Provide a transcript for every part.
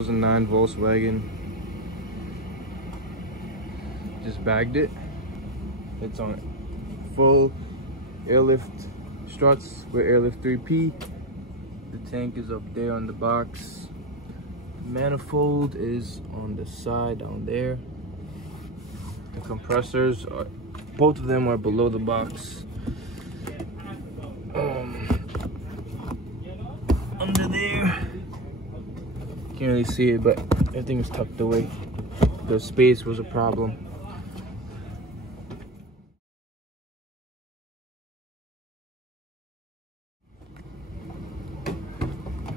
2009 Volkswagen. Just bagged it. It's on full Airlift struts with Airlift 3P. The tank is up there on the box. The manifold is on the side down there. The compressors are, both of them are below the box. Under there, can't really see it, but everything is tucked away. The space was a problem.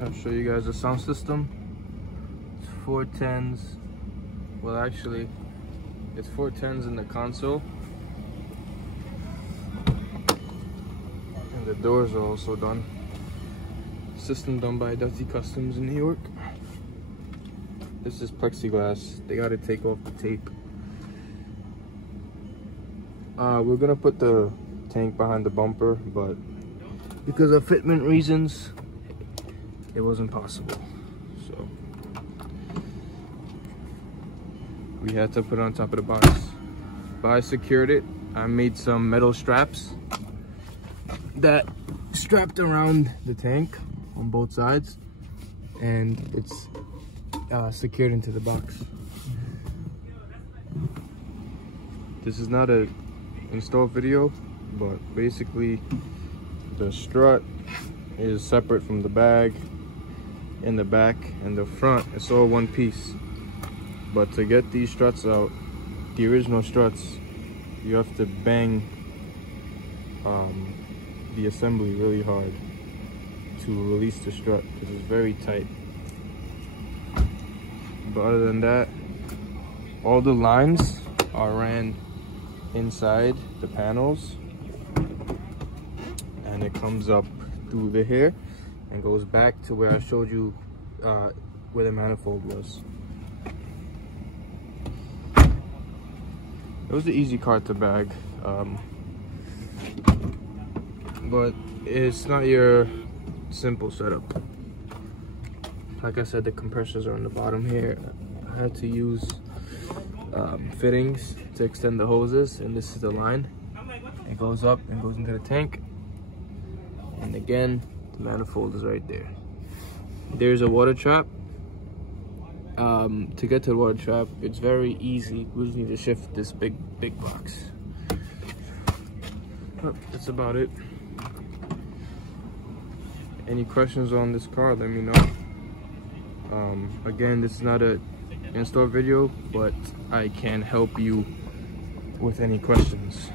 I'll show you guys the sound system. It's 410s. Well, actually, it's 410s in the console. And the doors are also done. System done by Dusty Customs in New York. This is plexiglass. They gotta take off the tape. We're gonna put the tank behind the bumper, but because of fitment reasons, it wasn't possible. So we had to put it on top of the box. But I secured it. I made some metal straps that strapped around the tank on both sides, and it's secured into the box. This is not a install video, but basically the strut is separate from the bag in the back, and the front, it's all one piece. But to get these struts out, the original struts, you have to bang the assembly really hard to release the strut because it's very tight. But other than that, all the lines are ran inside the panels, and it comes up through the hair and goes back to where I showed you where the manifold was. It was an easy car to bag, but it's not your simple setup. Like I said, the compressors are on the bottom here. I had to use fittings to extend the hoses, and this is the line. It goes up and goes into the tank, and again, the manifold is right there. There's a water trap. To get to the water trap, it's very easy. We just need to shift this big box. Oh, that's about it. Any questions on this car, let me know. Again, this is not a install video, but I can help you with any questions.